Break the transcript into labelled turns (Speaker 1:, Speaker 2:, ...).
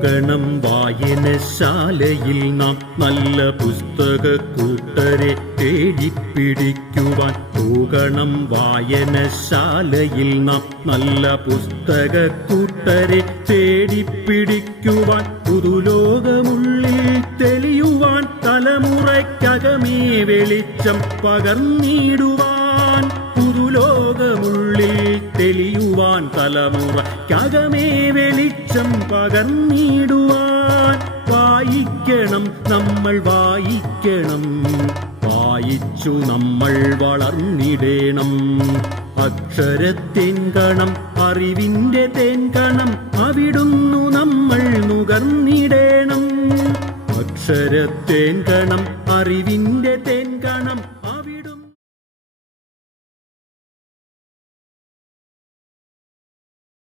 Speaker 1: പോകണം വായനശാലയിൽ നാം നല്ല പുസ്തക കൂട്ടരെ തേടിപ്പിടിക്കുവാൻ പോകണം വായനശാലയിൽ നാം നല്ല പുസ്തക കൂട്ടരെ തേടിപ്പിടിക്കുവാൻ പുതുലോകമുള്ളിൽ തെളിയുവാൻ തലമുറയ്ക്കകമേ വെളിച്ചം പകർന്നിടുവാൻ പുതുലോകമുള്ളിൽ തെളിയുവാൻ തലമുറയ്ക്കകമേ വെളിച്ചം പകർന്നിടുവാൻ. വായിക്കണം നമ്മൾ വായിക്കണം. വായിച്ചു നമ്മൾ വളർന്നിടേണം. അക്ഷരത്തിൻ കണം അറിവിന്റെ തേൻകണം അവിടുന്നു നമ്മൾ നുകർന്നിടേണം. അക്ഷരത്തേൻ കണം അറിവിന്റെ തേൻകണം